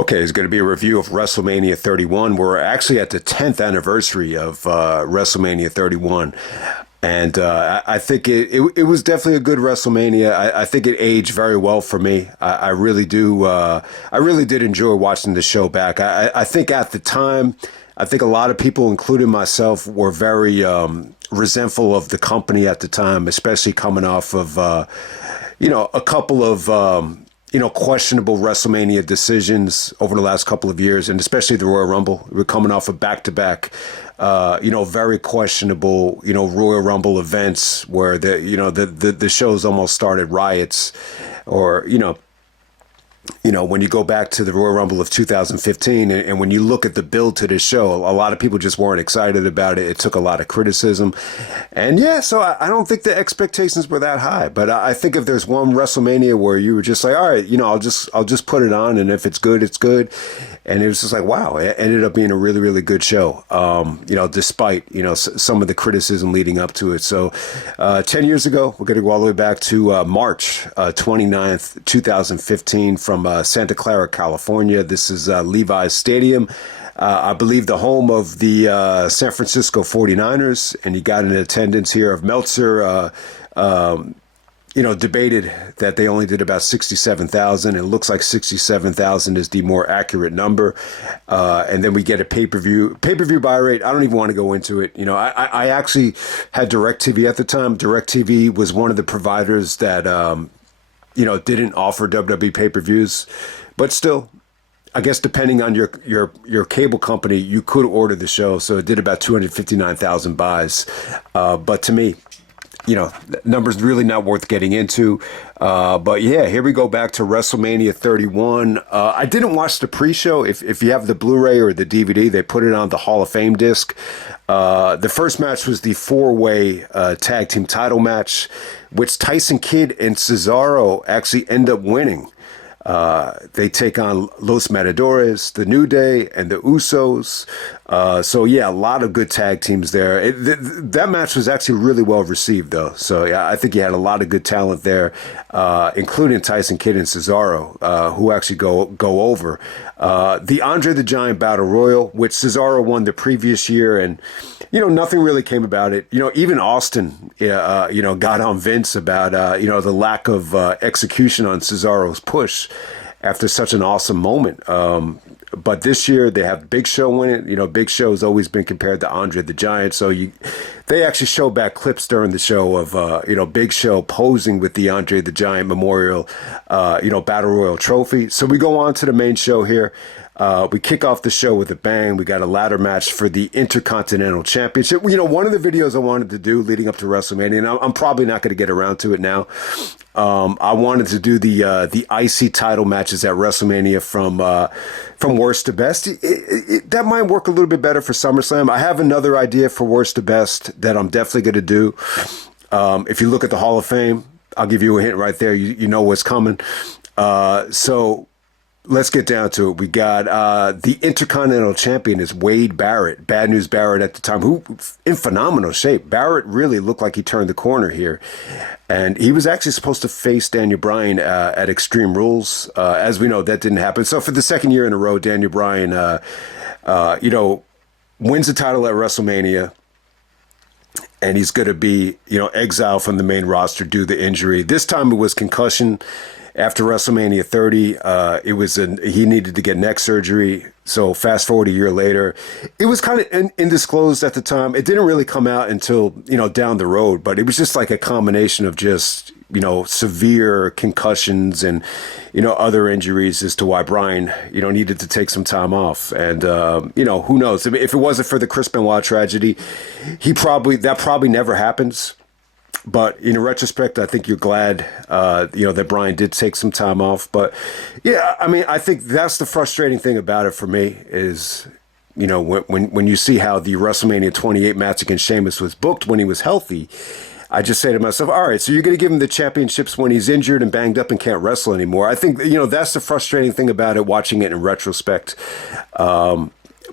Okay, it's going to be a review of WrestleMania 31. We're actually at the 10th anniversary of WrestleMania 31. And I think it was definitely a good WrestleMania. I think it aged very well for me. I really do. I really did enjoy watching the show back. I think at the time, I think a lot of people, including myself, were very resentful of the company at the time, especially coming off of, a couple of, questionable WrestleMania decisions over the last couple of years, and especially the Royal Rumble. We're coming off of back-to-back, very questionable, Royal Rumble events where the shows almost started riots, or when you go back to the Royal Rumble of 2015, and when you look at the build to this show, a lot of people just weren't excited about it. It took a lot of criticism. And so I don't think the expectations were that high. But I think if there's one WrestleMania where you were just like, all right, I'll just put it on, and if it's good, it's good. And it was just like, wow, it ended up being a really, really good show, despite, some of the criticism leading up to it. So 10 years ago, we're going to go all the way back to March 29th, 2015 from Santa Clara, California. This is Levi's Stadium. I believe the home of the San Francisco 49ers. And you got an attendance here of Meltzer, debated that they only did about 67,000. It looks like 67,000 is the more accurate number. And then we get a pay-per-view buy rate. I don't even want to go into it. I actually had DirecTV at the time. DirecTV was one of the providers that, didn't offer WWE pay-per-views, but still, I guess depending on your cable company, you could order the show. So it did about 259,000 buys. But to me, numbers really not worth getting into. But yeah, here we go back to WrestleMania 31. I didn't watch the pre-show. If you have the Blu-ray or the DVD, they put it on the Hall of Fame disc. The first match was the four-way tag team title match, which Tyson Kidd and Cesaro actually end up winning. They take on Los Matadores, the New Day, and the Usos. A lot of good tag teams there. That match was actually really well received, though. So, yeah, I think you had a lot of good talent there, including Tyson Kidd and Cesaro, who actually go over. The Andre the Giant Battle Royal, which Cesaro won the previous year, and, nothing really came about it. Even Austin, got on Vince about, the lack of execution on Cesaro's push after such an awesome moment. But this year they have Big Show win it. Big Show has always been compared to Andre the Giant. So they actually show back clips during the show of, Big Show posing with the Andre the Giant Memorial, Battle Royal trophy. So we go on to the main show here. We kick off the show with a bang. We got a ladder match for the Intercontinental Championship. One of the videos I wanted to do leading up to WrestleMania, and I'm probably not going to get around to it now. I wanted to do the IC title matches at WrestleMania from worst to best. That might work a little bit better for SummerSlam. I have another idea for worst to best that I'm definitely going to do. If you look at the Hall of Fame, I'll give you a hint right there. You know what's coming. So let's get down to it. We got the Intercontinental Champion is Wade Barrett, Bad News Barrett at the time, who in phenomenal shape. Barrett really looked like he turned the corner here. And he was actually supposed to face Daniel Bryan at Extreme Rules. As we know, that didn't happen. So for the second year in a row, Daniel Bryan, wins the title at WrestleMania. And he's going to be, exiled from the main roster due to injury. This time it was concussion. After WrestleMania 30, he needed to get neck surgery. So fast forward a year later, it was kind of undisclosed at the time. It didn't really come out until, down the road, but it was just like a combination of just, severe concussions and, other injuries as to why Bryan, needed to take some time off. And, who knows? I mean, if it wasn't for the Chris Benoit tragedy, that probably never happens. But in retrospect, I think you're glad, that Bryan did take some time off. But yeah, I mean, I think that's the frustrating thing about it for me is, when you see how the WrestleMania 28 match against Sheamus was booked when he was healthy, I just say to myself, all right, so you're going to give him the championships when he's injured and banged up and can't wrestle anymore. I think, that's the frustrating thing about it, watching it in retrospect.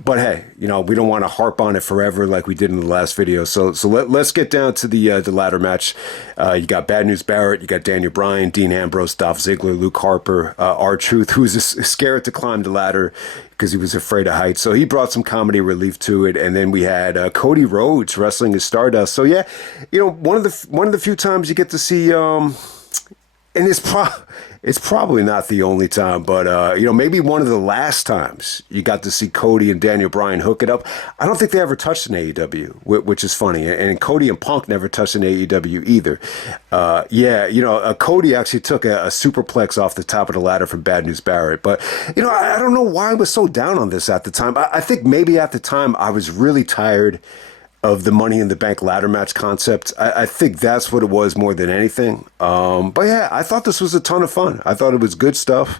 But hey, we don't want to harp on it forever like we did in the last video. So let's get down to the ladder match. You got Bad News Barrett, you got Daniel Bryan, Dean Ambrose, Dolph Ziggler, Luke Harper, R-Truth, who was scared to climb the ladder because he was afraid of heights. So he brought some comedy relief to it. And then we had Cody Rhodes wrestling as Stardust. So yeah, one of the few times you get to see and it's probably not the only time, but maybe one of the last times you got to see Cody and Daniel Bryan hook it up. I don't think they ever touched an AEW, which is funny. And Cody and Punk never touched an AEW either. Cody actually took a superplex off the top of the ladder from Bad News Barrett. But I don't know why I was so down on this at the time. I think maybe at the time I was really tired of the Money in the Bank ladder match concept. I think that's what it was more than anything. But yeah, I thought this was a ton of fun. I thought it was good stuff.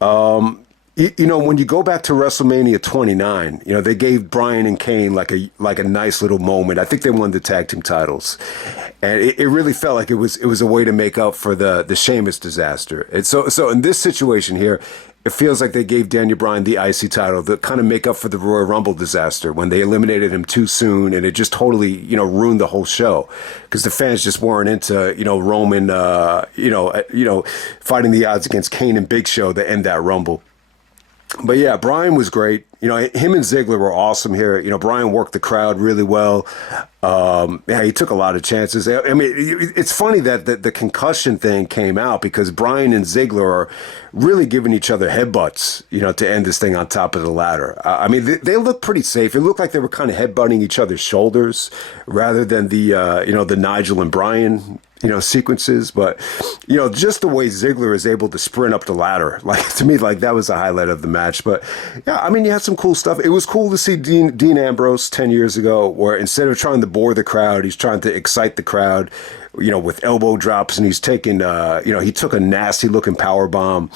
When you go back to WrestleMania 29, they gave Bryan and Kane like a nice little moment. I think they won the tag team titles, and it really felt like it was a way to make up for the Sheamus disaster. And so in this situation here, it feels like they gave Daniel Bryan the IC title to kind of make up for the Royal Rumble disaster when they eliminated him too soon, and it just totally, ruined the whole show because the fans just weren't into, Roman, fighting the odds against Kane and Big Show to end that Rumble. But yeah, Bryan was great. Him and Ziggler were awesome here. Bryan worked the crowd really well. He took a lot of chances. I mean, it's funny that the concussion thing came out because Bryan and Ziggler are really giving each other headbutts, to end this thing on top of the ladder. I mean, they look pretty safe. It looked like they were kind of headbutting each other's shoulders rather than the Nigel and Bryan sequences, but just the way Ziggler is able to sprint up the ladder, to me, that was the highlight of the match. But yeah, I mean, you had some cool stuff. It was cool to see Dean Ambrose 10 years ago, where instead of trying to bore the crowd, he's trying to excite the crowd, with elbow drops, and he's taking, he took a nasty looking power bomb,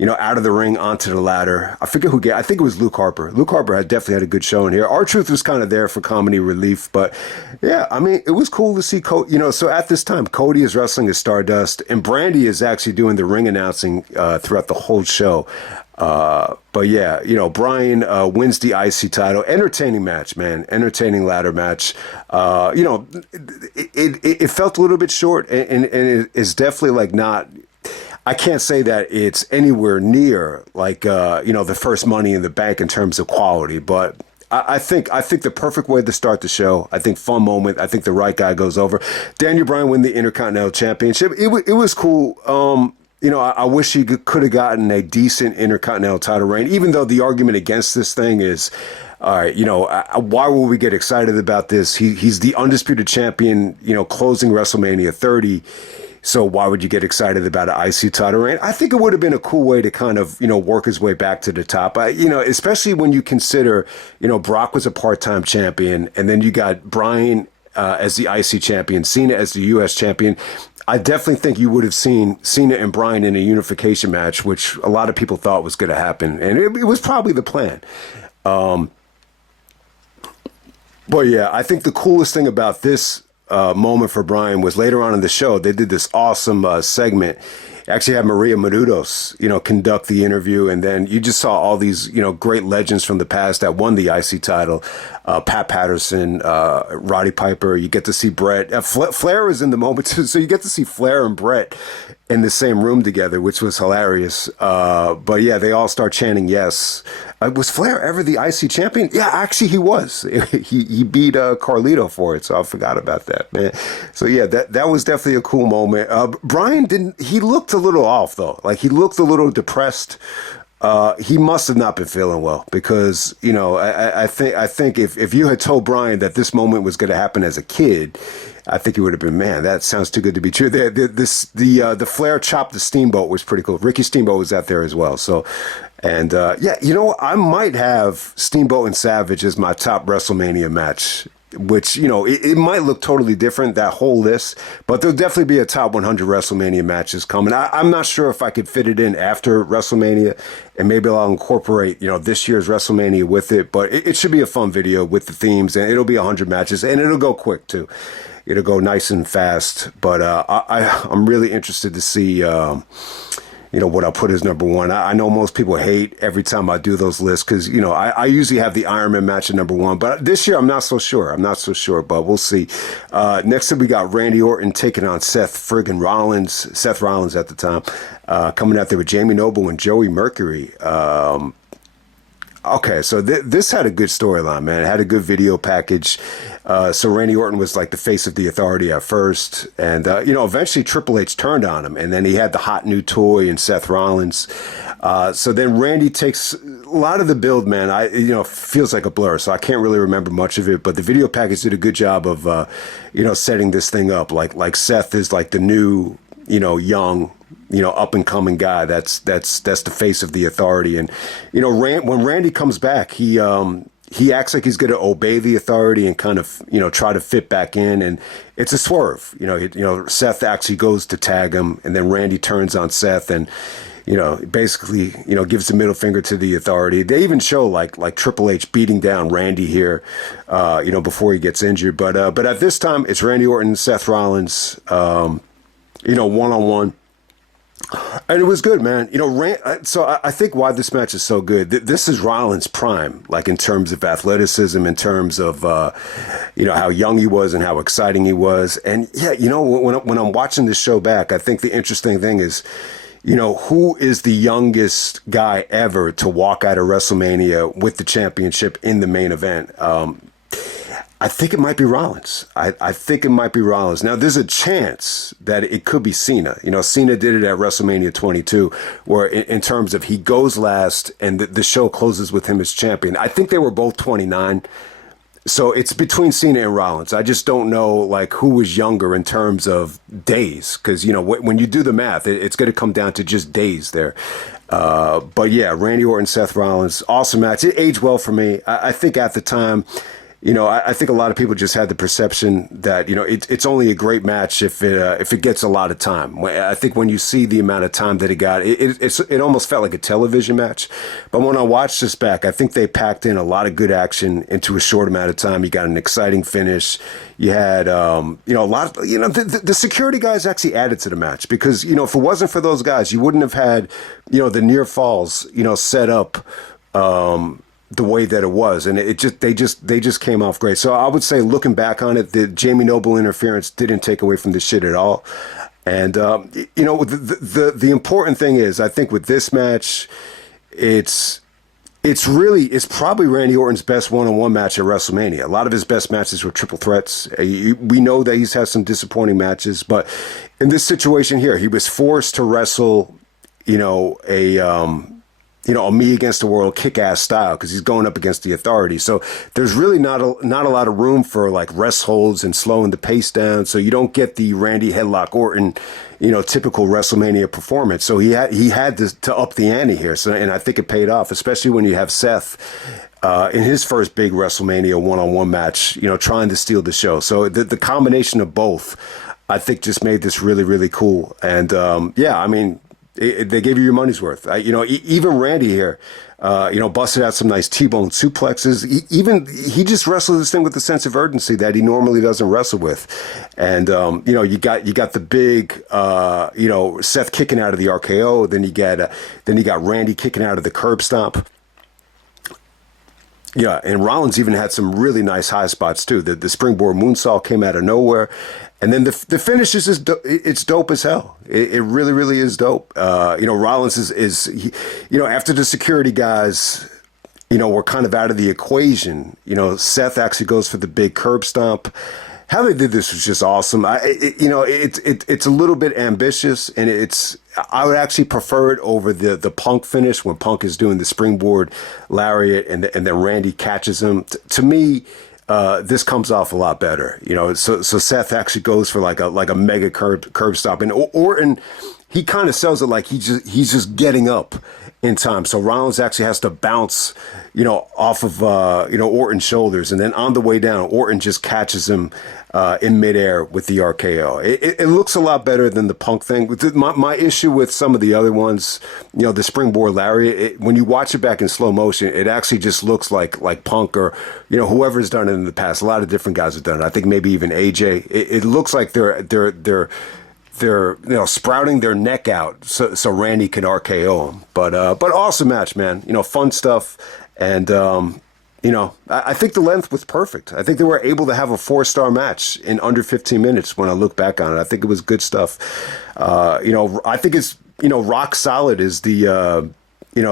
out of the ring onto the ladder. I forget who I think it was Luke Harper. Luke Harper definitely had a good showing here. R-Truth was kind of there for comedy relief, but yeah, I mean, it was cool to see Cody, so at this time, Cody is wrestling as Stardust, and Brandy is actually doing the ring announcing throughout the whole show. But yeah, Bryan wins the IC title. Entertaining match, man. Entertaining ladder match. It felt a little bit short, and it is definitely not. I can't say that it's anywhere near the first Money in the Bank in terms of quality, but I think the perfect way to start the show. I think fun moment. I think the right guy goes over. Daniel Bryan win the Intercontinental Championship. It was cool. I wish he could have gotten a decent Intercontinental title reign, even though the argument against this thing is, all right, why will we get excited about this? He's the undisputed champion, closing WrestleMania 30. So why would you get excited about an IC title reign? I think it would have been a cool way to kind of, work his way back to the top. Especially when you consider, Brock was a part-time champion, and then you got Bryan as the IC champion, Cena as the US champion. I definitely think you would have seen Cena and Bryan in a unification match, which a lot of people thought was going to happen. And it was probably the plan. But yeah, I think the coolest thing about this moment for Bryan was later on in the show, they did this awesome segment. Actually had Maria Menounos, conduct the interview. And then you just saw all these, great legends from the past that won the IC title. Pat Patterson, Roddy Piper. You get to see Brett. Flair was in the moment too. So you get to see Flair and Brett in the same room together, which was hilarious. But yeah, they all start chanting yes. Was Flair ever the IC champion? Yeah, actually he was. He beat Carlito for it, so I forgot about that, man. So yeah, that was definitely a cool moment. Bryan he looked a little off though. He looked a little depressed. He must have not been feeling well because, I think if you had told Bryan that this moment was going to happen as a kid, I think he would have been, man, that sounds too good to be true. The Flair chop the Steamboat was pretty cool. Ricky Steamboat was out there as well. So, and I might have Steamboat and Savage as my top WrestleMania match, which, it might look totally different, that whole list, but there'll definitely be a top 100 WrestleMania matches coming. I'm not sure if I could fit it in after WrestleMania, and maybe I'll incorporate, this year's WrestleMania with it, but it should be a fun video with the themes, and it'll be 100 matches, and it'll go quick, too. It'll go nice and fast, but I'm really interested to see, what I put as number one. I know most people hate every time I do those lists because, I usually have the Iron Man match at number one. But this year, I'm not so sure. But we'll see. Next up, we got Randy Orton taking on Seth Rollins at the time, coming out there with Jamie Noble and Joey Mercury. Okay, so this had a good storyline, man. It had a good video package. So Randy Orton was like the face of the Authority at first. And, eventually Triple H turned on him. And then he had the hot new toy in Seth Rollins. So then Randy takes a lot of the build, man. Feels like a blur. So I can't really remember much of it. But the video package did a good job of, setting this thing up. Like Seth is like the new, young, up and coming guy. That's the face of the Authority. And, when Randy comes back, he acts like he's going to obey the Authority and kind of, try to fit back in. And it's a swerve. Seth actually goes to tag him, and then Randy turns on Seth and, basically, gives the middle finger to the Authority. They even show like Triple H beating down Randy here, before he gets injured. But at this time, it's Randy Orton and Seth Rollins, one-on-one. And it was good, man. So I think why this match is so good, this is Rollins' prime, like in terms of athleticism, in terms of, how young he was and how exciting he was. And yeah, when I'm watching this show back, I think the interesting thing is, who is the youngest guy ever to walk out of WrestleMania with the championship in the main event? I think it might be Rollins. I think it might be Rollins. Now, there's a chance that it could be Cena. Cena did it at WrestleMania 22, where in terms of he goes last and the show closes with him as champion. I think they were both 29. So it's between Cena and Rollins. I just don't know, like, who was younger in terms of days. Because, when you do the math, it's going to come down to just days there. But, yeah, Randy Orton, Seth Rollins, awesome match. It aged well for me. I think at the time, I think a lot of people just had the perception that, it's only a great match if it gets a lot of time. I think when you see the amount of time that it got, it almost felt like a television match. But when I watched this back, I think they packed in a lot of good action into a short amount of time. You got an exciting finish. You had, a lot of, the security guys actually added to the match because, if it wasn't for those guys, you wouldn't have had, the near falls, set up, the way that it was, and they just came off great. So I would say, looking back on it, the Jamie Noble interference didn't take away from the shit at all. And the important thing is, I think with this match, it's probably Randy Orton's best one-on-one match at WrestleMania. A lot of his best matches were triple threats. We know that he's had some disappointing matches, but in this situation here, he was forced to wrestle, a me against the world kick-ass style because he's going up against the Authority. So there's really not a lot of room for like rest holds and slowing the pace down. So you don't get the Randy Headlock Orton, typical WrestleMania performance. So he had to up the ante here. So, and I think it paid off, especially when you have Seth in his first big WrestleMania one-on-one match, trying to steal the show. So the combination of both, I think, just made this really, really cool. And they gave you your money's worth. Even Randy here, busted out some nice T-bone suplexes. He just wrestled this thing with a sense of urgency that he normally doesn't wrestle with. And, you got the big, Seth kicking out of the RKO. Then you got Randy kicking out of the curb stomp. Yeah, and Rollins even had some really nice high spots too. The springboard moonsault came out of nowhere. And then the finish is just it's dope as hell. It really, really is dope. Rollins is after the security guys, were kind of out of the equation. Seth actually goes for the big curb stomp. How they did this was just awesome. It's a little bit ambitious, and I would actually prefer it over the Punk finish when Punk is doing the springboard lariat and then Randy catches him. To me, this comes off a lot better, So Seth actually goes for like a mega curb stop, and Orton, he kind of sells it like he's just getting up in time. So Rollins actually has to bounce, off of Orton's shoulders, and then on the way down, Orton just catches him in midair with the RKO. It looks a lot better than the Punk thing. My issue with some of the other ones, the springboard lariat, when you watch it back in slow motion, it actually just looks like Punk or whoever's done it in the past. A lot of different guys have done it. I think maybe even AJ. It looks like they're sprouting their neck out so Randy can RKO him. But awesome match, man. Fun stuff. And, I think the length was perfect. I think they were able to have a 4-star match in under 15 minutes when I look back on it. I think it was good stuff. I think it's, rock solid is the,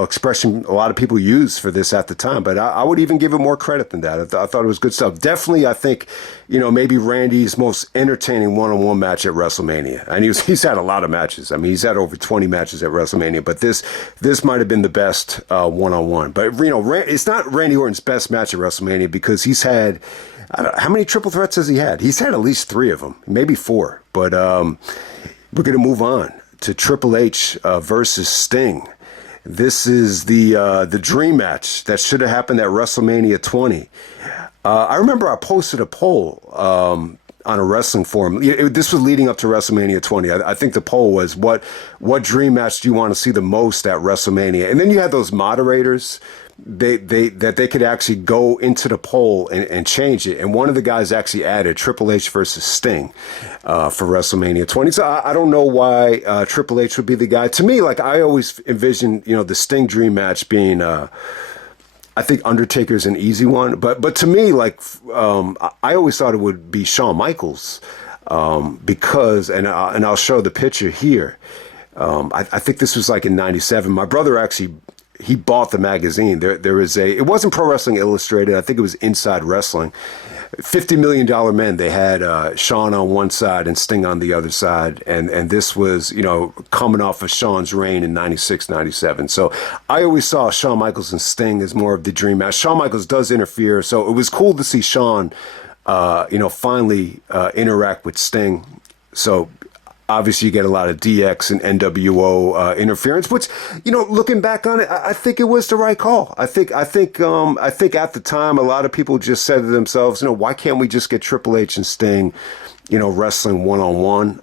expression a lot of people use for this at the time, but I would even give it more credit than that. I thought it was good stuff. Definitely, I think, maybe Randy's most entertaining one-on-one match at WrestleMania. And he's had a lot of matches. I mean, he's had over 20 matches at WrestleMania, but this might have been the best one-on-one. But, it's not Randy Orton's best match at WrestleMania because he's had, I don't know, how many triple threats has he had? He's had at least 3 of them, maybe 4. But we're going to move on to Triple H versus Sting. This is the dream match that should have happened at WrestleMania 20. I remember I posted a poll on a wrestling forum. This was leading up to WrestleMania 20. I think the poll was, what dream match do you want to see the most at WrestleMania? And then you had those moderators that they could actually go into the poll and change it. And one of the guys actually added Triple H versus Sting for WrestleMania 20. So I don't know why Triple H would be the guy. To me, like, I always envisioned, the Sting dream match being, I think Undertaker's an easy one. But to me, like, I always thought it would be Shawn Michaels because, and I'll show the picture here. I think this was like in '97. My brother actually, he bought the magazine. There is it wasn't Pro Wrestling Illustrated. I think it was Inside Wrestling. $50 Million Men. They had Shawn on one side and Sting on the other side. And this was, coming off of Shawn's reign in '96, '97. So I always saw Shawn Michaels and Sting as more of the dream match. Shawn Michaels does interfere. So it was cool to see Shawn, finally interact with Sting. So obviously, you get a lot of DX and NWO interference, which, looking back on it, I think it was the right call. I think at the time, a lot of people just said to themselves, why can't we just get Triple H and Sting, wrestling one-on-one?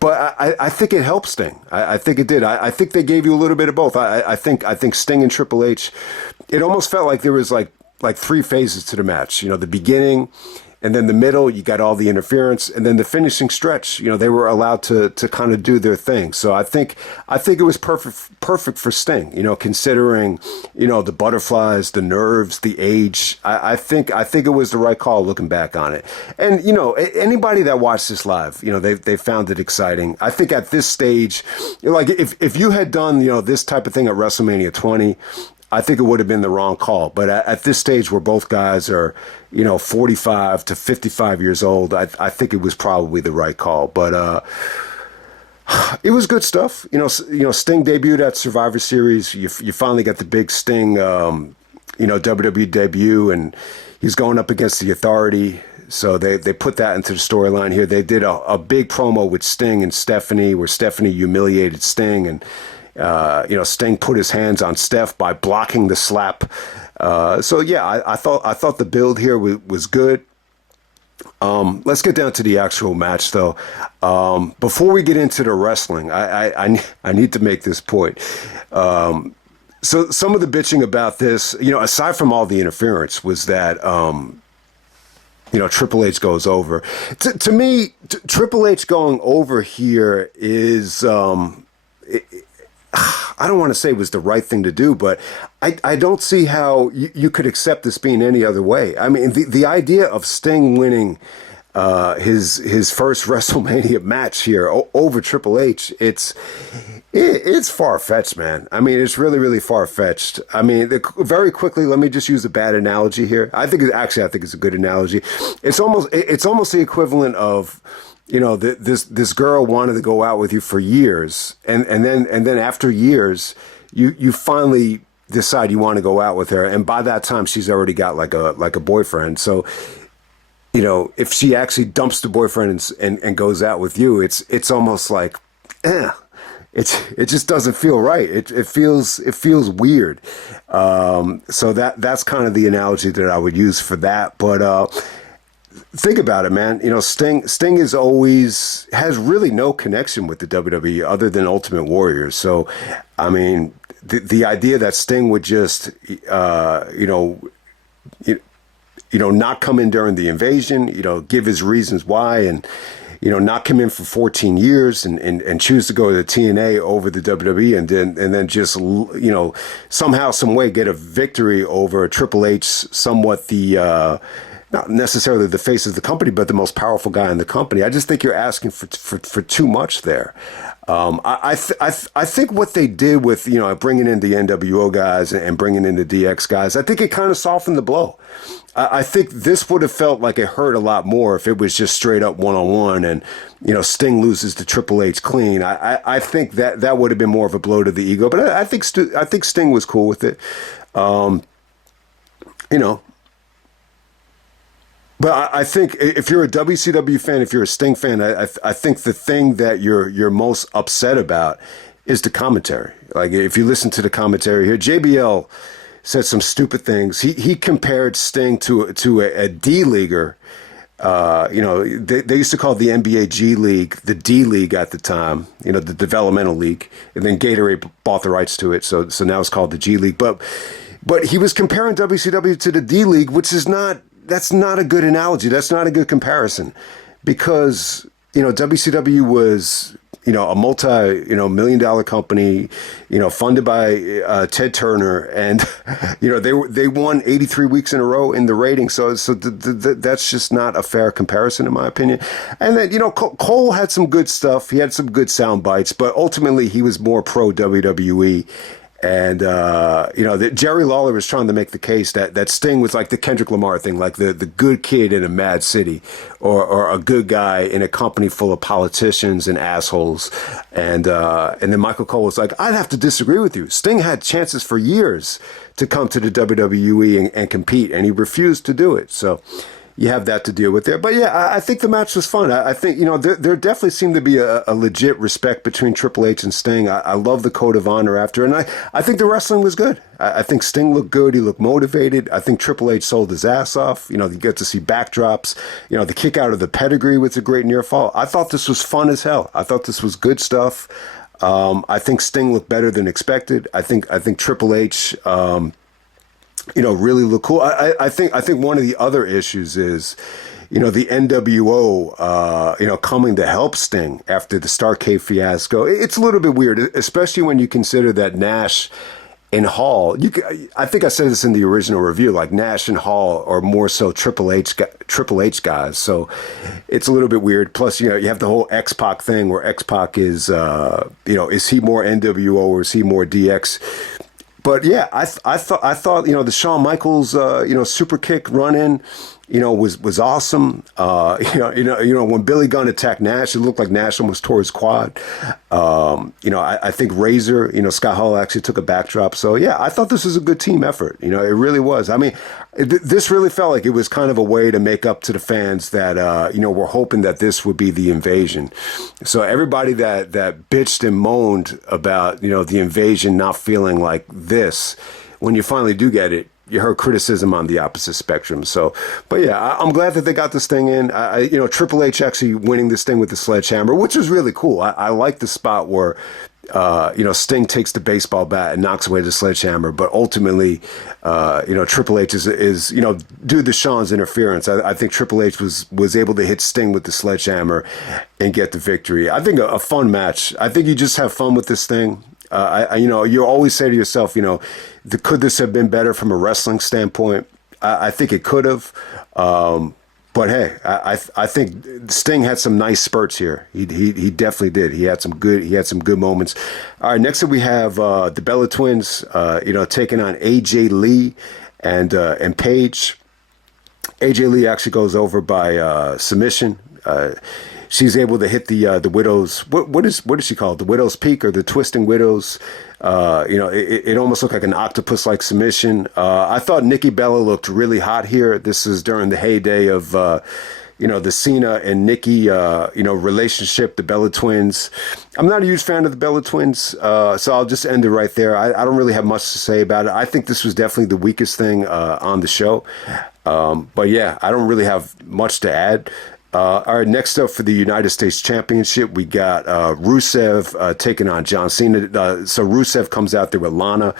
But I think it helped Sting. I think it did. I think they gave you a little bit of both. I think Sting and Triple H, it almost felt like there was like 3 phases to the match. The beginning. And then the middle, you got all the interference, and then the finishing stretch, they were allowed to kind of do their thing. So I think it was perfect for Sting, considering, the butterflies, the nerves, the age. I think it was the right call looking back on it. And, anybody that watched this live, they found it exciting. I think at this stage, like if you had done, this type of thing at WrestleMania 20, I think it would have been the wrong call. But at this stage where both guys are, 45 to 55 years old, I think it was probably the right call. But it was good stuff. Sting debuted at Survivor Series. You finally got the big Sting, WWE debut, and he's going up against the Authority. So they put that into the storyline here. They did a big promo with Sting and Stephanie, where Stephanie humiliated Sting, and Sting put his hands on Steph by blocking the slap. So yeah, I thought the build here was good. Let's get down to the actual match, though. Before we get into the wrestling, I need to make this point. So some of the bitching about this, aside from all the interference, was that Triple H goes over. To me, Triple H going over here is. I don't want to say it was the right thing to do, but I don't see how you could accept this being any other way. I mean, the idea of Sting winning his first WrestleMania match here over Triple H, it's far-fetched, man. I mean, it's really, really far-fetched. I mean, very quickly, let me just use a bad analogy here. I think it's a good analogy. It's almost the equivalent of, this girl wanted to go out with you for years, and then after years, you finally decide you want to go out with her, and by that time she's already got like a boyfriend. So, if she actually dumps the boyfriend and goes out with you, it's almost like, it just doesn't feel right. It feels weird. So that's kind of the analogy that I would use for that, but. Think about it, man. Sting has really no connection with the WWE other than Ultimate Warrior. So, I mean, the idea that Sting would just, not come in during the invasion, give his reasons why, and not come in for 14 years and choose to go to the TNA over the WWE and then just, somehow, some way get a victory over Triple H, somewhat not necessarily the face of the company, but the most powerful guy in the company. I just think you're asking for too much there. I think what they did with, bringing in the NWO guys and bringing in the DX guys, I think it kind of softened the blow. I think this would have felt like it hurt a lot more if it was just straight up one-on-one and, Sting loses to Triple H clean. I think that would have been more of a blow to the ego, but I think Sting was cool with it. But I think if you're a WCW fan, if you're a Sting fan, I think the thing that you're most upset about is the commentary. Like, if you listen to the commentary here, JBL said some stupid things. He compared Sting to a D-leaguer. They used to call the NBA G League the D League at the time, the developmental league. And then Gatorade bought the rights to it, so now it's called the G League. But he was comparing WCW to the D League, which is that's not a good analogy. That's not a good comparison, because, WCW was, a multi-million-dollar company, funded by Ted Turner, and, they won 83 weeks in a row in the ratings. So that's just not a fair comparison, in my opinion. And then, Cole had some good stuff. He had some good sound bites, but ultimately he was more pro WWE. And, Jerry Lawler was trying to make the case that Sting was like the Kendrick Lamar thing, like the good kid in a mad city, or a good guy in a company full of politicians and assholes. And then Michael Cole was like, I'd have to disagree with you. Sting had chances for years to come to the WWE and compete, and he refused to do it. So you have that to deal with there. But yeah, I think the match was fun. I think, there definitely seemed to be a legit respect between Triple H and Sting. I love the code of honor after. And I think the wrestling was good. I think Sting looked good. He looked motivated. I think Triple H sold his ass off. You get to see backdrops. The kick out of the pedigree was a great near fall. I thought this was fun as hell. I thought this was good stuff. I think Sting looked better than expected. I think Triple H, really look cool. I think one of the other issues is, the NWO, coming to help Sting after the Starrcade fiasco. It's a little bit weird, especially when you consider that Nash and Hall, I think I said this in the original review, like Nash and Hall are more so Triple H guys. So it's a little bit weird. Plus, you have the whole X-Pac thing where X-Pac is, is he more NWO or is he more DX? But yeah, I thought the Shawn Michaels super kick run in was awesome. When Billy Gunn attacked Nash, it looked like Nash almost tore his quad. I think Razor, Scott Hall actually took a backdrop. So yeah, I thought this was a good team effort. It really was. I mean, this really felt like it was kind of a way to make up to the fans that were hoping that this would be the invasion. So everybody that bitched and moaned about the invasion not feeling like this, when you finally do get it, you heard criticism on the opposite spectrum. So, but yeah, I'm glad that they got this thing in. Triple H actually winning this thing with the sledgehammer, which was really cool. I like the spot where, Sting takes the baseball bat and knocks away the sledgehammer, but ultimately, Triple H is due to Shawn's interference. I think Triple H was able to hit Sting with the sledgehammer and get the victory. I think a fun match. I think you just have fun with this thing. You always say to yourself, could this have been better from a wrestling standpoint? I think it could have. But hey, I think Sting had some nice spurts here. He definitely did. He had some good moments. All right, next up we have the Bella Twins, taking on AJ Lee and Paige. AJ Lee actually goes over by submission. She's able to hit the Widow's. What is she called? The Widow's Peak or the Twisting Widows? It almost looked like an octopus-like submission. I thought Nikki Bella looked really hot here. This is during the heyday of the Cena and Nikki relationship, the Bella Twins. I'm not a huge fan of the Bella Twins, so I'll just end it right there. I don't really have much to say about it. I think this was definitely the weakest thing on the show. But yeah, I don't really have much to add. All right, next up for the United States Championship, we got Rusev taking on John Cena. So Rusev comes out there with Lana.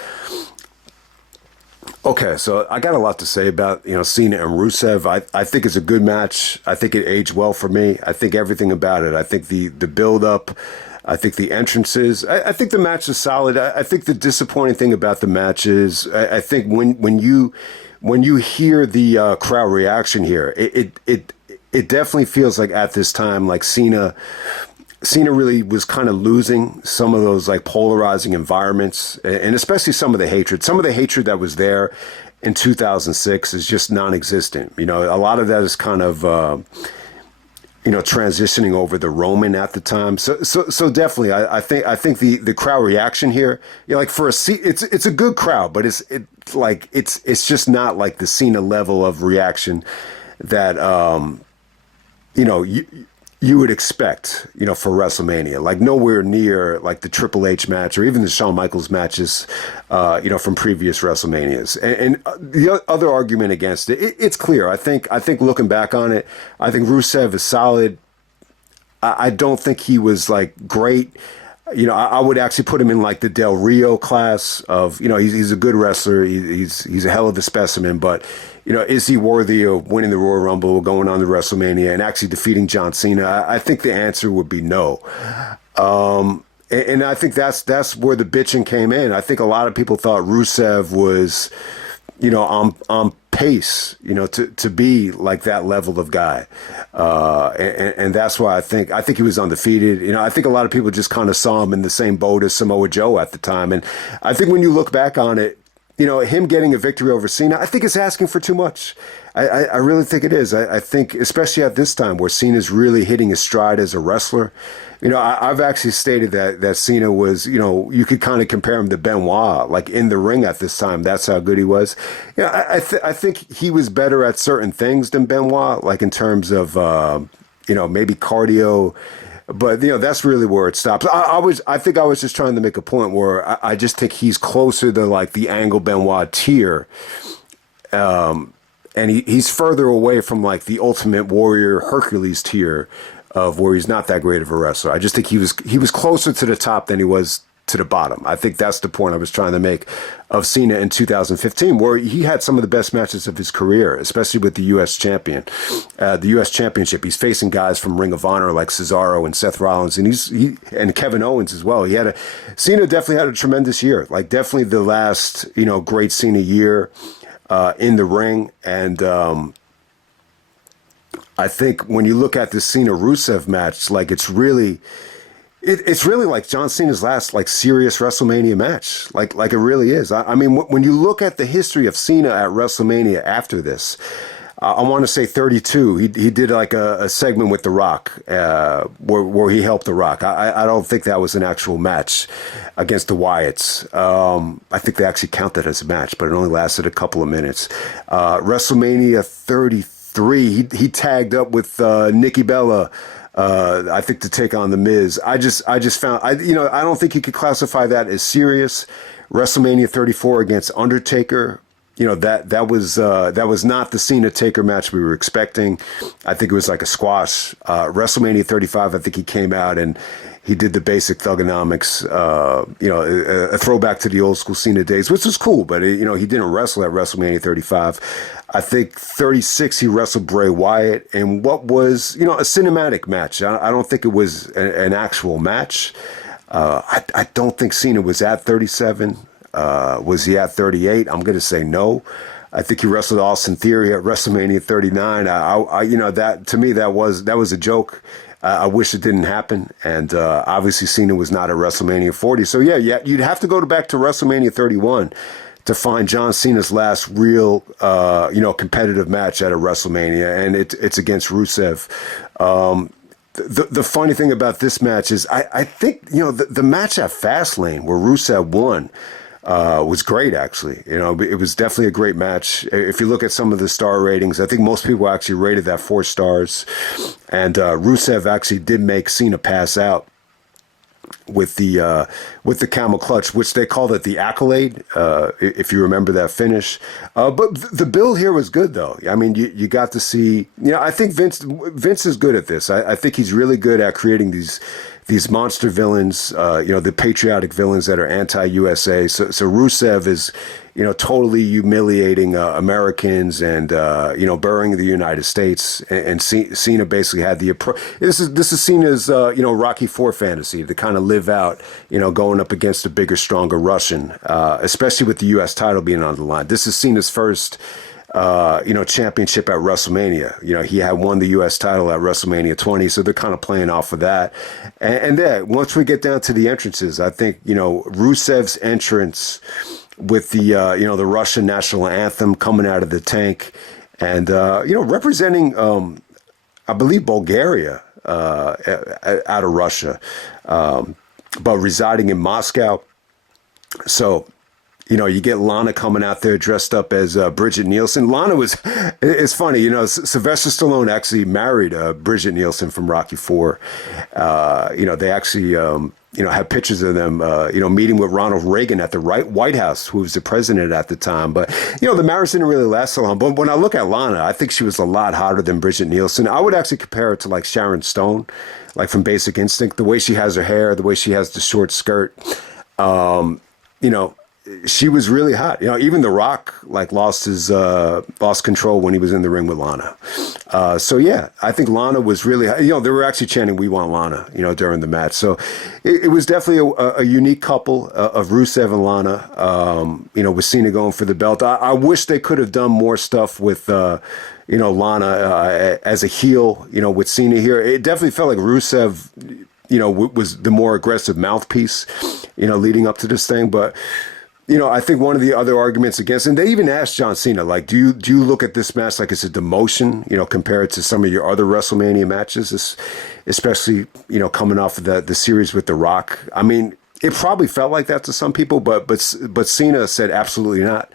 Okay, so I got a lot to say about, Cena and Rusev. I think it's a good match. I think it aged well for me. I think everything about it. I think the build up. I think the entrances. I think the match is solid. I think the disappointing thing about the match is I think when you hear the crowd reaction here, it definitely feels like at this time like Cena really was kind of losing some of those like polarizing environments, and especially some of the hatred. Some of the hatred that was there in 2006 is just non-existent. A lot of that is kind of transitioning over the Roman at the time. So definitely, I think the crowd reaction here, like for it's a good crowd, but it's just not like the Cena level of reaction that you know, you would expect, for WrestleMania, like nowhere near like the Triple H match or even the Shawn Michaels matches, from previous WrestleManias. And the other argument against it's clear. I think looking back on it, I think Rusev is solid. I don't think he was like great. I would actually put him in like the Del Rio class of, he's a good wrestler. He's a hell of a specimen, but, is he worthy of winning the Royal Rumble, going on to WrestleMania and actually defeating John Cena? I think the answer would be no. And I think that's where the bitching came in. I think a lot of people thought Rusev was, on pace, to be like that level of guy. And that's why I think he was undefeated. I think a lot of people just kind of saw him in the same boat as Samoa Joe at the time. And I think when you look back on it, him getting a victory over Cena, I think it's asking for too much. I really think it is. I think, especially at this time where Cena's really hitting his stride as a wrestler, I've actually stated that Cena was, you could kind of compare him to Benoit, like in the ring at this time. That's how good he was. I think he was better at certain things than Benoit, like in terms of, maybe cardio. But that's really where it stops. I think I was just trying to make a point where I just think he's closer to like the Angle Benoit tier, and he's further away from like the Ultimate Warrior Hercules tier of where he's not that great of a wrestler. I just think he was closer to the top than he was to the bottom. I think that's the point I was trying to make of Cena in 2015, where he had some of the best matches of his career, especially with the U.S. champion, the U.S. championship. He's facing guys from Ring of Honor like Cesaro and Seth Rollins, and and Kevin Owens as well. Cena definitely had a tremendous year, like definitely the last, great Cena year in the ring. And I think when you look at the Cena Rusev match, like it's really like John Cena's last like serious WrestleMania match. Like it really is. I mean, when you look at the history of Cena at WrestleMania after this, I want to say 32. He did like a segment with The Rock, where he helped The Rock. I don't think that was an actual match against the Wyatts. I think they actually count that as a match, but it only lasted a couple of minutes. WrestleMania 33. He tagged up with Nikki Bella. I think to take on The Miz. I just found I don't think you could classify that as serious. WrestleMania 34 against Undertaker. That was not the Cena Taker match we were expecting. I think it was like a squash. WrestleMania 35. I think he came out and he did the basic thugonomics. A throwback to the old school Cena days, which was cool. But he didn't wrestle at WrestleMania 35. I think 36 he wrestled Bray Wyatt in what was, a cinematic match. I don't think it was an actual match. I don't think Cena was at 37. Was he at 38? I'm going to say no. I think he wrestled Austin Theory at WrestleMania 39. That to me that was a joke. I wish it didn't happen. And obviously Cena was not at WrestleMania 40. So yeah, you'd have to go back to WrestleMania 31 to find John Cena's last real, competitive match at a WrestleMania, and it's against Rusev. The funny thing about this match is I think, the match at Fastlane where Rusev won was great, actually. It was definitely a great match. If you look at some of the star ratings, I think most people actually rated that 4 stars, and Rusev actually did make Cena pass out with the camel clutch, which they called it the accolade, if you remember that finish. But the build here was good, though. I mean, you got to see. I think Vince is good at this. I think he's really good at creating these monster villains, the patriotic villains that are anti-USA. So Rusev is, totally humiliating Americans and burying the United States. And Cena basically had the approach. This is Cena's Rocky IV fantasy to kind of live out, going up against a bigger, stronger Russian, especially with the U.S. title being on the line. This is Cena's first championship at WrestleMania. He had won the U.S. title at WrestleMania 20, so they're kind of playing off of that. And then once we get down to the entrances, I think, Rusev's entrance with the Russian national anthem coming out of the tank and, representing, I believe, Bulgaria out of Russia, but residing in Moscow. So, you get Lana coming out there dressed up as Bridget Nielsen. Lana it's funny, Sylvester Stallone actually married Bridget Nielsen from Rocky IV. They actually, have pictures of them, meeting with Ronald Reagan at the White House, who was the president at the time. But, the marriage didn't really last so long. But when I look at Lana, I think she was a lot hotter than Bridget Nielsen. I would actually compare her to like Sharon Stone, like from Basic Instinct, the way she has her hair, the way she has the short skirt. She was really hot. Even The Rock lost control when he was in the ring with Lana. So yeah, I think Lana was really, they were actually chanting "We want Lana," during the match. So it was definitely a unique couple of Rusev and Lana. With Cena going for the belt. I wish they could have done more stuff with, Lana as a heel. With Cena here, it definitely felt like Rusev, was the more aggressive mouthpiece, leading up to this thing, but. I think one of the other arguments against, and they even asked John Cena, do you look at this match like it's a demotion, compared to some of your other WrestleMania matches, especially, coming off of the series with The Rock? I mean, it probably felt like that to some people, but Cena said absolutely not.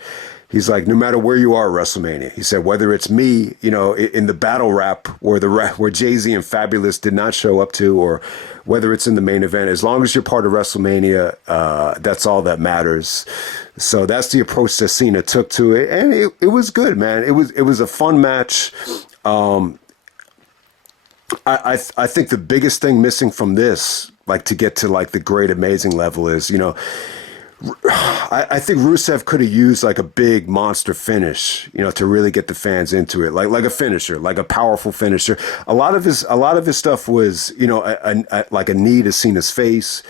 He's like, no matter where you are at WrestleMania, he said, whether it's me, in the battle rap where Jay-Z and Fabulous did not show up to, or whether it's in the main event, as long as you're part of WrestleMania, that's all that matters. So that's the approach that Cena took to it. And it was good, man. It was a fun match. I think the biggest thing missing from this, to get to the great, amazing level is, I think Rusev could have used a big monster finish, to really get the fans into it, like a finisher, like a powerful finisher. A lot of his stuff was, a knee to Cena's face,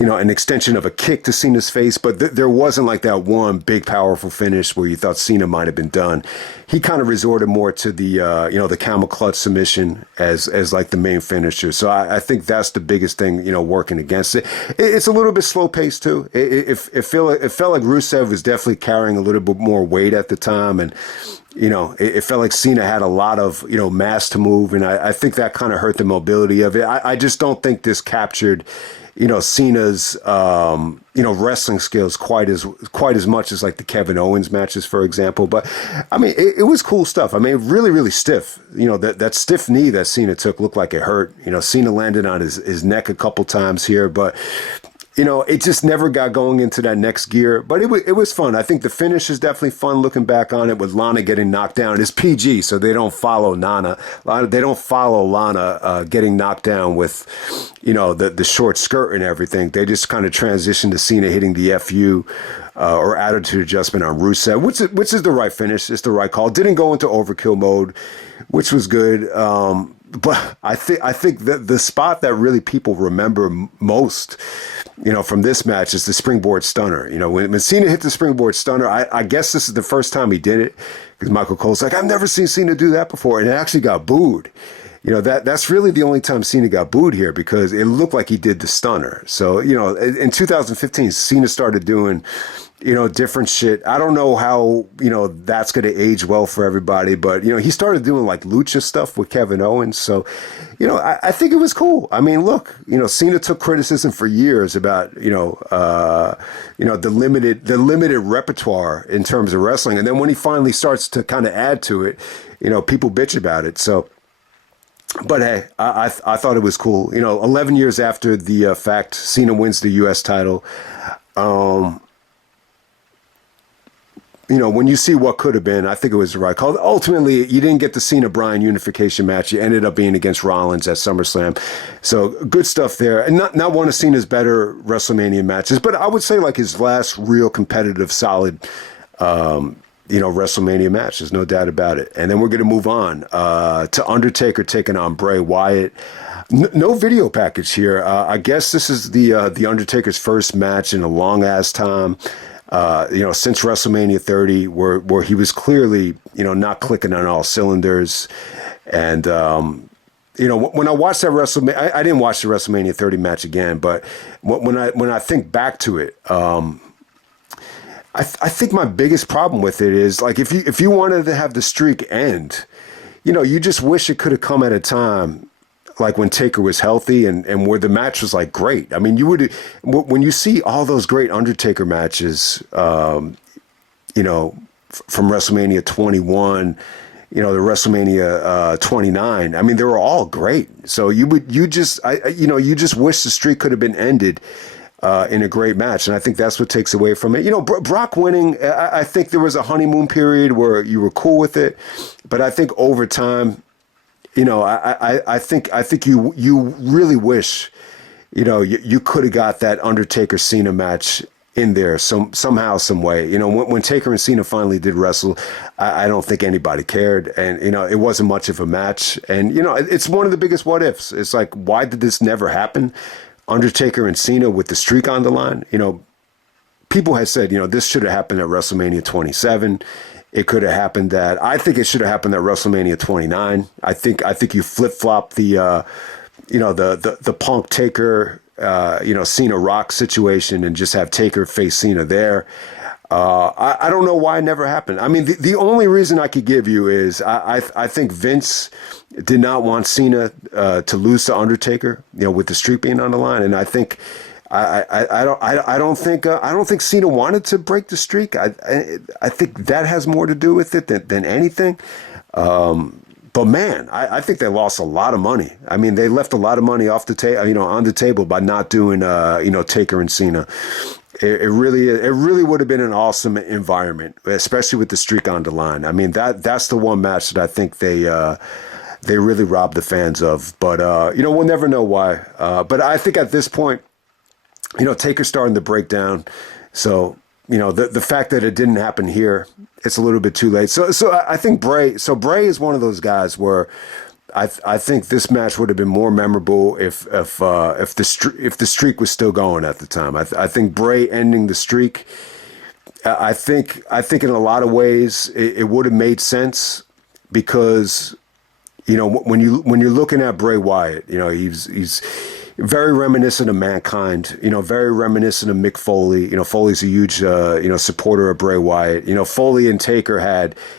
an extension of a kick to Cena's face, but there wasn't that one big powerful finish where you thought Cena might have been done. He kind of resorted more to the the camel clutch submission as the main finisher. So I think that's the biggest thing working against it. It's a little bit slow paced too. It felt like Rusev was definitely carrying a little bit more weight at the time, and it felt like Cena had a lot of mass to move, and I think that kind of hurt the mobility of it. I just don't think this captured Cena's, wrestling skills quite as much as the Kevin Owens matches, for example. But I mean, it was cool stuff. I mean, really, really stiff. That stiff knee that Cena took looked like it hurt. Cena landed on his neck a couple times here, but it just never got going into that next gear. But it was fun. I think the finish is definitely fun looking back on it with Lana getting knocked down. It's PG, so they don't follow Lana. They don't follow Lana getting knocked down with, the short skirt and everything. They just kind of transition to Cena hitting the FU or attitude adjustment on Rusev, which is the right finish. It's the right call. Didn't go into overkill mode, which was good. But I think that the spot that really people remember most, from this match is the springboard stunner. When Cena hit the springboard stunner, I guess this is the first time he did it, because Michael Cole's like, I've never seen Cena do that before, and it actually got booed. That's really the only time Cena got booed here, because it looked like he did the stunner. So, in 2015, Cena started doing, different shit. I don't know how, that's going to age well for everybody, but, he started doing lucha stuff with Kevin Owens. So, I think it was cool. I mean, look, Cena took criticism for years about, the limited repertoire in terms of wrestling. And then when he finally starts to kind of add to it, people bitch about it. So, but hey, I thought it was cool. 11 years after the fact, Cena wins the U.S. title. when you see what could have been, I think it was the right call. Ultimately, you didn't get the Cena Bryan unification match. You ended up being against Rollins at SummerSlam. So good stuff there. And not one of Cena's better WrestleMania matches, but I would say like his last real competitive, solid, WrestleMania match. There's no doubt about it. And then we're going to move on to Undertaker taking on Bray Wyatt. No video package here. I guess this is the Undertaker's first match in a long ass time. Since WrestleMania 30, where he was clearly, not clicking on all cylinders. And, when I watched that WrestleMania, I didn't watch the WrestleMania 30 match again, but when I think back to it, I think my biggest problem with it is like, if you wanted to have the streak end, you just wish it could have come at a time like when Taker was healthy and where the match was like great. I mean, when you see all those great Undertaker matches, from WrestleMania 21, the WrestleMania 29. I mean, they were all great. So you just wish the streak could have been ended in a great match, and I think that's what takes away from it. Brock winning, I think there was a honeymoon period where you were cool with it, but I think over time, I think you really wish, you could have got that Undertaker Cena match in there somehow, some way. When Taker and Cena finally did wrestle, I don't think anybody cared, and it wasn't much of a match. And it's one of the biggest what ifs. It's like, why did this never happen? Undertaker and Cena with the streak on the line. People had said, this should have happened at WrestleMania 27. It could have happened I think it should have happened at WrestleMania 29. I think you flip flop the Punk Taker, Cena Rock situation and just have Taker face Cena there. I don't know why it never happened. I mean, the only reason I could give you is I think Vince did not want Cena to lose to Undertaker, with the streak being on the line, and I think. I don't think Cena wanted to break the streak. I think that has more to do with it than anything. But man, I think they lost a lot of money. I mean, they left a lot of money off the table, on the table by not doing, Taker and Cena. It really would have been an awesome environment, especially with the streak on the line. I mean, that's the one match that I think they really robbed the fans of. But we'll never know why. But I think at this point, Taker's starting to break down. So, the fact that it didn't happen here, it's a little bit too late. So I think Bray is one of those guys where I think this match would have been more memorable if the streak was still going at the time. I think Bray ending the streak, I think in a lot of ways it would have made sense because, when you're looking at Bray Wyatt, he's very reminiscent of Mankind, very reminiscent of Mick Foley. Foley's a huge, supporter of Bray Wyatt. Foley and Taker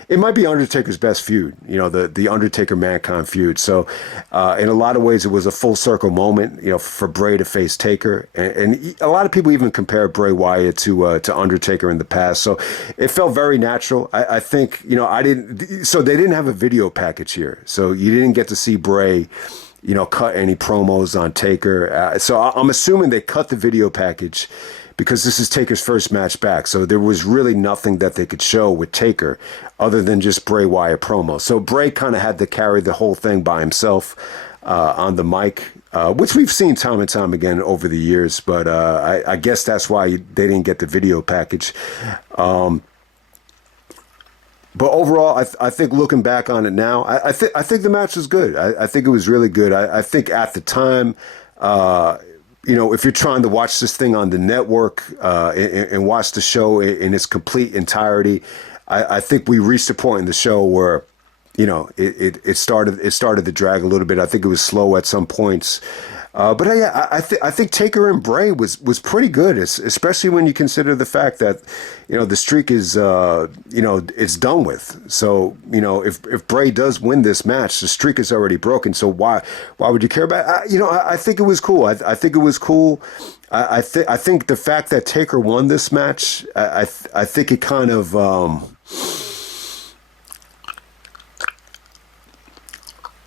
it might be Undertaker's best feud, the Undertaker-Mankind feud. So in a lot of ways, it was a full circle moment, for Bray to face Taker. And a lot of people even compare Bray Wyatt to Undertaker in the past. So it felt very natural. I think, so they didn't have a video package here. So you didn't get to see Bray cut any promos on Taker. So I'm assuming they cut the video package because this is Taker's first match back. So there was really nothing that they could show with Taker other than just Bray Wyatt promo. So Bray kind of had to carry the whole thing by himself on the mic, which we've seen time and time again over the years. But I guess that's why they didn't get the video package. But overall, I think looking back on it now, I think the match was good. I think it was really good. I think at the time, if you're trying to watch this thing on the network and watch the show in its complete entirety, I think we reached a point in the show where, it started to drag a little bit. I think it was slow at some points. But yeah, I think Taker and Bray was pretty good, especially when you consider the fact that, the streak is, it's done with. So, if Bray does win this match, the streak is already broken. So why would you care about it? I think it was cool. I think it was cool. I think the fact that Taker won this match, I think it kind of,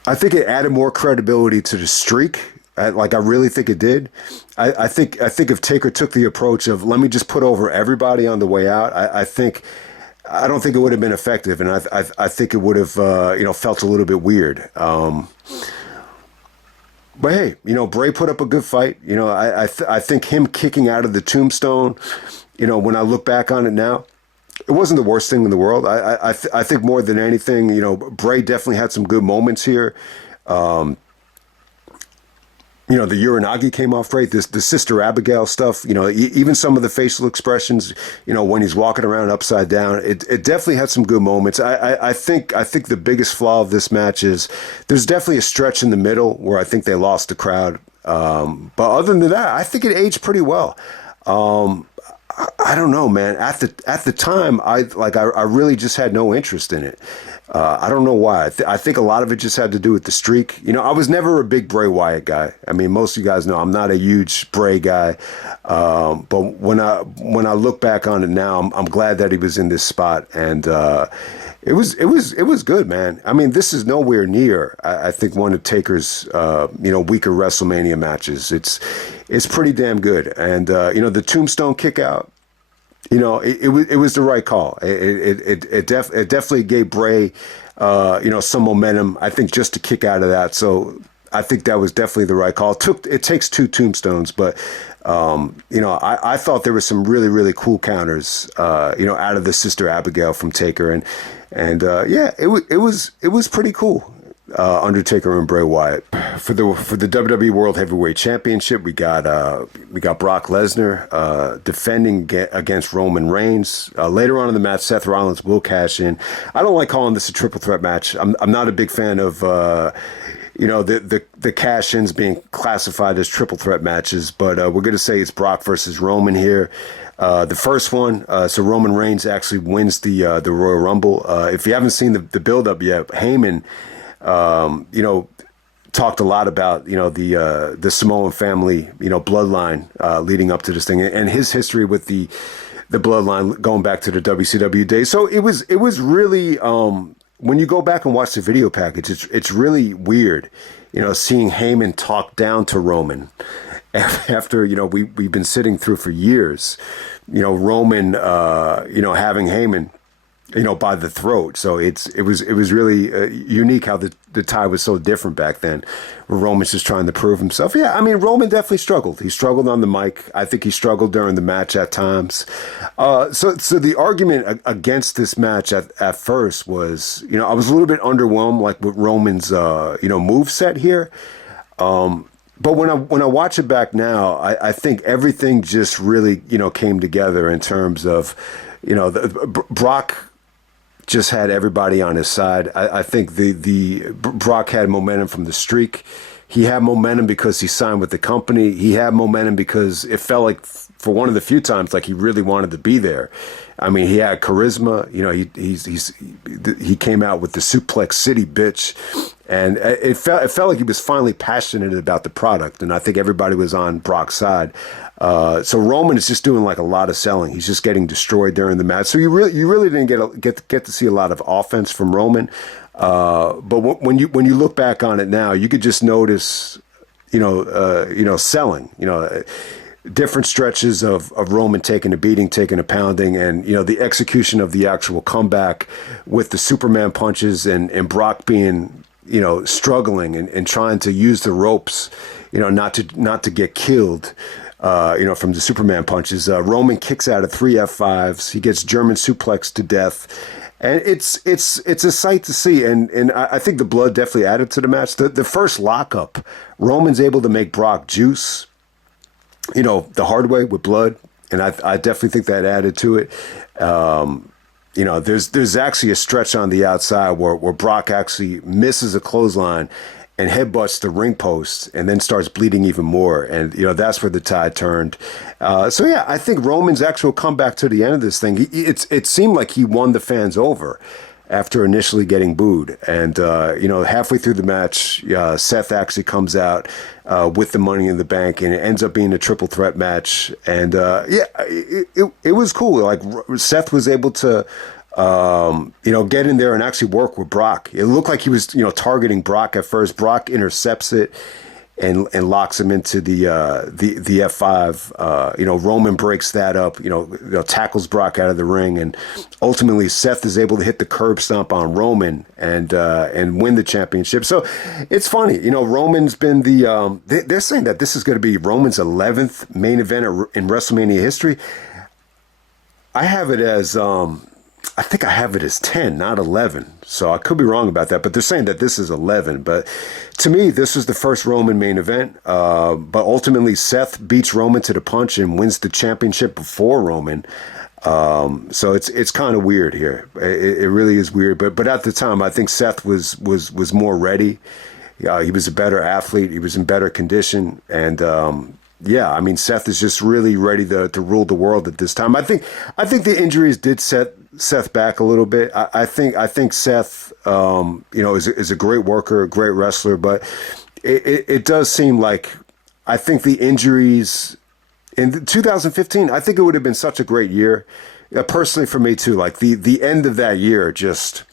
I think it added more credibility to the streak. I really think it did. I think if Taker took the approach of let me just put over everybody on the way out, I think I don't think it would have been effective, and I think it would have felt a little bit weird. But hey, Bray put up a good fight. I think him kicking out of the tombstone, when I look back on it now, it wasn't the worst thing in the world. I think more than anything, Bray definitely had some good moments here. The Uranagi came off great. The Sister Abigail stuff, even some of the facial expressions, when he's walking around upside down, it definitely had some good moments. I think the biggest flaw of this match is there's definitely a stretch in the middle where I think they lost the crowd. But other than that, I think it aged pretty well. I don't know, man. At the time, I really just had no interest in it. I don't know why. I think a lot of it just had to do with the streak. I was never a big Bray Wyatt guy. I mean, most of you guys know I'm not a huge Bray guy. But when I look back on it now, I'm glad that he was in this spot, and it was good, man. I mean, this is nowhere near, I think, one of Taker's weaker WrestleMania matches. It's pretty damn good, and the Tombstone kick out. It was the right call. It definitely gave Bray, some momentum, I think, just to kick out of that. So I think that was definitely the right call. It takes two tombstones, but, I thought there were some really, really cool counters, out of the Sister Abigail from Taker. And it was pretty cool. Undertaker and Bray Wyatt for the WWE World Heavyweight Championship. We got Brock Lesnar defending against Roman Reigns. Later on in the match, Seth Rollins will cash in. I don't like calling this a triple threat match. I'm not a big fan of the cash-ins being classified as triple threat matches, but we're going to say it's Brock versus Roman here. The first one, so Roman Reigns actually wins the Royal Rumble. If you haven't seen the build-up yet, Heyman talked a lot about, the Samoan family, bloodline leading up to this thing, and his history with the bloodline going back to the WCW days. So it was really, when you go back and watch the video package, it's really weird, seeing Heyman talk down to Roman after, we've been sitting through for years, Roman, having Heyman, by the throat. So it was really unique how the tie was so different back then, where Roman's just trying to prove himself. Yeah, I mean, Roman definitely struggled. He struggled on the mic. I think he struggled during the match at times. So the argument against this match at first was, I was a little bit underwhelmed, like with Roman's, move set here. But when I watch it back now, I think everything just really, came together in terms of, Brock just had everybody on his side. I think the Brock had momentum from the streak. He had momentum because he signed with the company. He had momentum because it felt like, for one of the few times, like he really wanted to be there. I mean, he had charisma. He came out with the Suplex City bitch, and it felt like he was finally passionate about the product. And I think everybody was on Brock's side. So Roman is just doing like a lot of selling. He's just getting destroyed during the match. So you really didn't get to see a lot of offense from Roman. But when you look back on it now, you could just notice, selling, different stretches of Roman taking a beating, taking a pounding, and, the execution of the actual comeback with the Superman punches and Brock being, struggling and trying to use the ropes, not to get killed. From the Superman punches. Roman kicks out of 3 F5s. He gets German suplex to death. And it's a sight to see. And I think the blood definitely added to the match. The first lockup, Roman's able to make Brock juice, the hard way with blood. And I definitely think that added to it. There's actually a stretch on the outside where Brock actually misses a clothesline and headbutts the ring post and then starts bleeding even more. And, that's where the tide turned. I think Roman's actual comeback to the end of this thing, it seemed like he won the fans over after initially getting booed. And, halfway through the match, Seth actually comes out with the Money in the Bank, and it ends up being a triple threat match. And, it was cool. Like, Seth was able to get in there and actually work with Brock. It looked like he was, targeting Brock at first. Brock intercepts it, and locks him into the F5. Roman breaks that up. Tackles Brock out of the ring, and ultimately Seth is able to hit the curb stomp on Roman and win the championship. So it's funny. Roman's been they're saying that this is going to be Roman's 11th main event in WrestleMania history. I have it as I think I have it as 10, not 11. So I could be wrong about that, but they're saying that this is 11. But to me, this is the first Roman main event. But ultimately, Seth beats Roman to the punch and wins the championship before Roman. So it's kind of weird here. It really is weird. But at the time, I think Seth was more ready. He was a better athlete. He was in better condition. And Seth is just really ready to rule the world at this time. I think the injuries did set Seth back a little bit. I think Seth, is a great worker, a great wrestler, but it does seem like I think the injuries in 2015. I think it would have been such a great year, personally for me too. Like the end of that year just.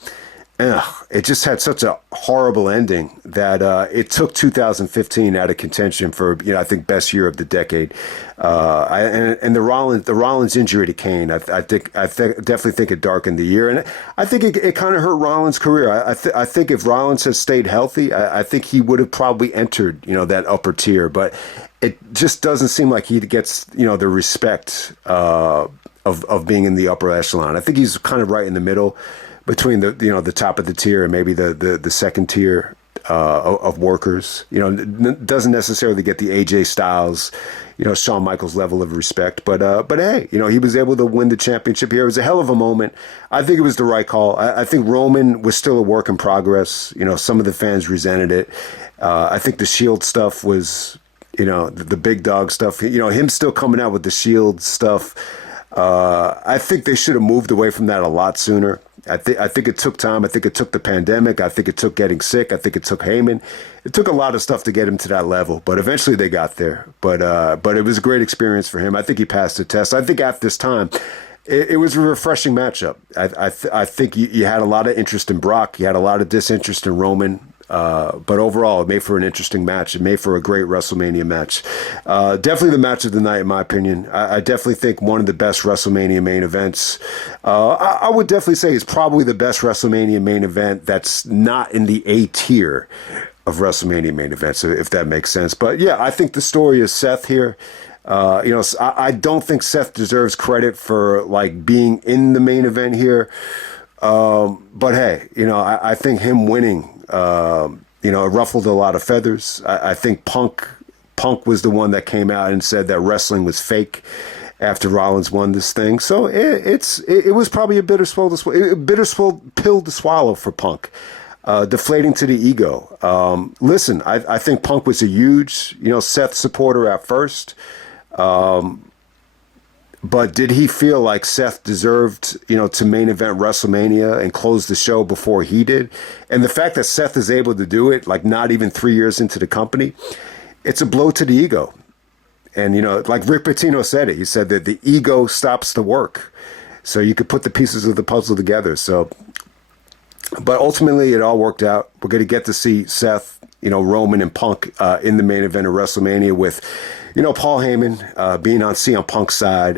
It just had such a horrible ending that it took 2015 out of contention for I think best year of the decade. And the Rollins injury to Kane, I definitely think it darkened the year, and I think it kind of hurt Rollins' career. I think if Rollins had stayed healthy, I think he would have probably entered that upper tier, but it just doesn't seem like he gets the respect of being in the upper echelon. I think he's kind of right in the middle between the top of the tier and maybe the second tier of workers. Doesn't necessarily get the AJ Styles, Shawn Michaels level of respect, but hey, he was able to win the championship here. It was a hell of a moment. I think it was the right call. I think Roman was still a work in progress. Some of the fans resented it. I think the Shield stuff was, the big dog stuff. Him still coming out with the Shield stuff. I think they should have moved away from that a lot sooner. I think it took time. I think it took the pandemic. I think it took getting sick. I think it took Heyman. It took a lot of stuff to get him to that level, but eventually they got there. But it was a great experience for him. I think he passed the test. I think at this time, it was a refreshing matchup. I think you had a lot of interest in Brock. You had a lot of disinterest in Roman. But overall, it made for an interesting match. It made for a great WrestleMania match. Definitely the match of the night, in my opinion. I definitely think one of the best WrestleMania main events. I would definitely say it's probably the best WrestleMania main event that's not in the A tier of WrestleMania main events, if that makes sense. But yeah, I think the story is Seth here. I don't think Seth deserves credit for being in the main event here. But hey, I think him winning, it ruffled a lot of feathers. I think Punk was the one that came out and said that wrestling was fake after Rollins won this thing. So it was probably a bittersweet pill to swallow for Punk. Deflating to the ego. Listen, I think Punk was a huge, Seth supporter at first. But did he feel like Seth deserved, to main event WrestleMania and close the show before he did? And the fact that Seth is able to do it, not even 3 years into the company, it's a blow to the ego. And, like Rick Pitino said it, he said that the ego stops the work. So you could put the pieces of the puzzle together. So, but ultimately it all worked out. We're going to get to see Seth, Roman and Punk in the main event of WrestleMania with, Paul Heyman being on CM Punk's side.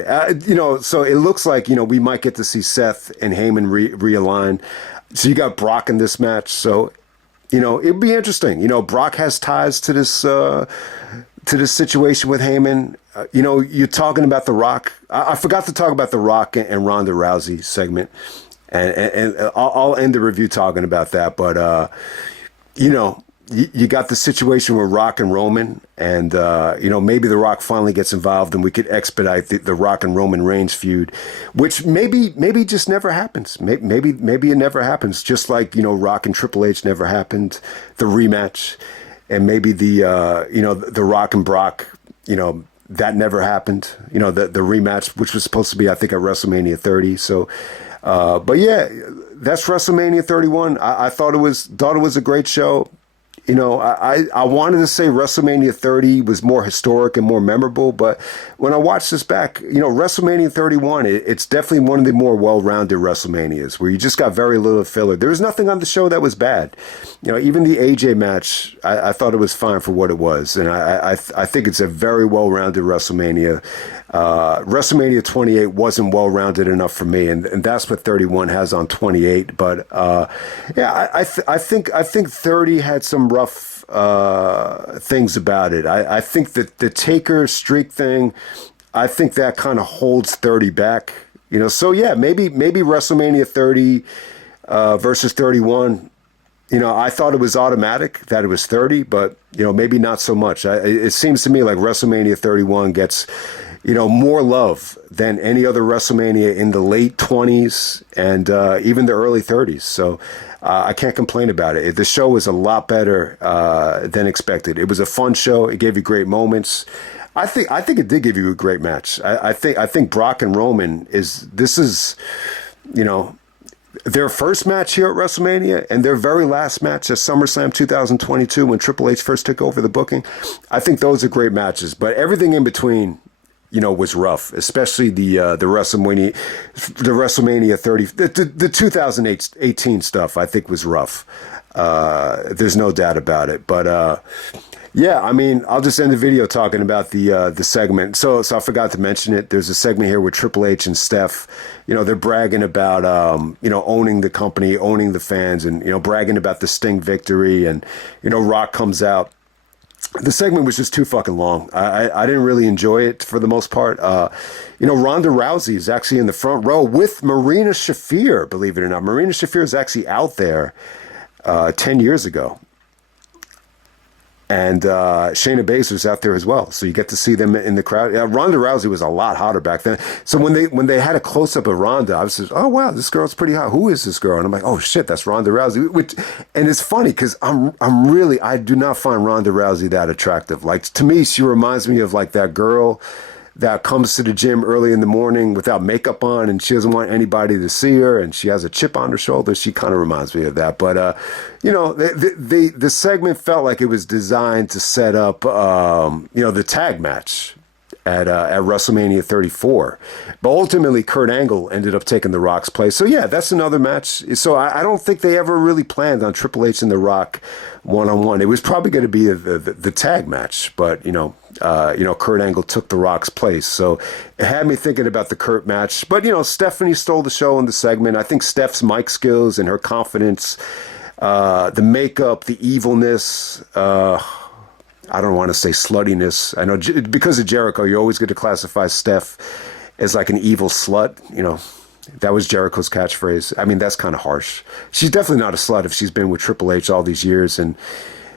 So it looks like, we might get to see Seth and Heyman realign. So you got Brock in this match. So, it'd be interesting. Brock has ties to this situation with Heyman. You're talking about The Rock. I forgot to talk about The Rock and Ronda Rousey segment. And I'll end the review talking about that. But, you got the situation with Rock and Roman, and maybe The Rock finally gets involved, and we could expedite the Rock and Roman Reigns feud, which maybe just never happens. Maybe it never happens. Just like Rock and Triple H never happened, the rematch, and maybe the Rock and Brock, that never happened. The rematch, which was supposed to be, I think, at WrestleMania 30. So, but yeah, that's WrestleMania 31. I thought it was a great show. I wanted to say WrestleMania 30 was more historic and more memorable, but when I watched this back, WrestleMania 31, it's definitely one of the more well-rounded WrestleManias where you just got very little filler. There was nothing on the show that was bad. Even the AJ match, I thought it was fine for what it was, and I think it's a very well-rounded WrestleMania. WrestleMania 28 wasn't well-rounded enough for me, and that's what 31 has on 28. But I think 30 had some rough things about it. I think that the Taker streak thing, I think that kind of holds 30 back. So yeah, maybe WrestleMania 30 versus 31. I thought it was automatic that it was 30, but maybe not so much. It seems to me like WrestleMania 31 gets more love than any other WrestleMania in the late 20s and even the early 30s. So I can't complain about it. The show was a lot better than expected. It was a fun show. It gave you great moments. I think it did give you a great match. I think Brock and Roman is their first match here at WrestleMania and their very last match at SummerSlam 2022 when Triple H first took over the booking. I think those are great matches, but everything in between was rough, especially the WrestleMania 30, the 2018 stuff. I think was rough. There's no doubt about it. But yeah, I'll just end the video talking about the segment. So I forgot to mention it. There's a segment here with Triple H and Steph. They're bragging about owning the company, owning the fans, and bragging about the Sting victory. And Rock comes out. The segment was just too fucking long. I didn't really enjoy it for the most part. Ronda Rousey is actually in the front row with Marina Shafir, believe it or not. Marina Shafir is actually out there 10 years ago. And Shayna Baszler's out there as well. So you get to see them in the crowd. Yeah, Ronda Rousey was a lot hotter back then. So when they had a close-up of Ronda, I was just, oh, wow, this girl's pretty hot. Who is this girl? And I'm like, oh, shit, that's Ronda Rousey. And it's funny because I do not find Ronda Rousey that attractive. Like, to me, she reminds me of, like, that girl that comes to the gym early in the morning without makeup on and she doesn't want anybody to see her and she has a chip on her shoulder. She kind of reminds me of that. But, the segment felt like it was designed to set up, the tag match at WrestleMania 34. But ultimately, Kurt Angle ended up taking The Rock's place. So, yeah, that's another match. So I don't think they ever really planned on Triple H and The Rock one-on-one. It was probably going to be the tag match, but, Kurt Angle took The Rock's place. So it had me thinking about the Kurt match. But, Stephanie stole the show in the segment. I think Steph's mic skills and her confidence, the makeup, the evilness, I don't want to say sluttiness. I know because of Jericho, you're always going to classify Steph as like an evil slut. That was Jericho's catchphrase. That's kind of harsh. She's definitely not a slut if she's been with Triple H all these years and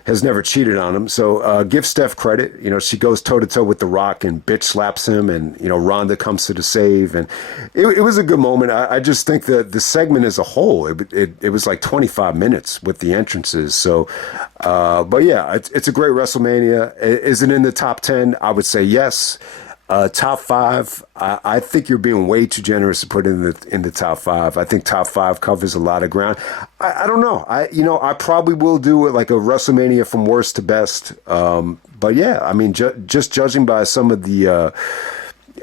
has never cheated on him. So give Steph credit. She goes toe-to-toe with The Rock and bitch slaps him, and, Ronda comes to the save. And it was a good moment. I just think that the segment as a whole, it was like 25 minutes with the entrances. So, but yeah, it's a great WrestleMania. Is it in the top 10? I would say yes. Top 5, I think you're being way too generous to put in the top 5. I think top 5 covers a lot of ground. I don't know. I probably will do it like a WrestleMania from worst to best. But yeah, just judging by some of the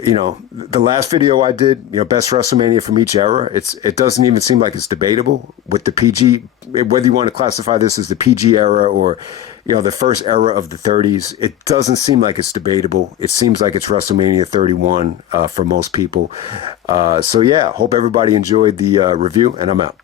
the last video I did, best WrestleMania from each era, it doesn't even seem like it's debatable with the PG, whether you want to classify this as the PG era or, the first era of the 30s. It doesn't seem like it's debatable. It seems like it's WrestleMania 31 for most people. So yeah, hope everybody enjoyed the review, and I'm out.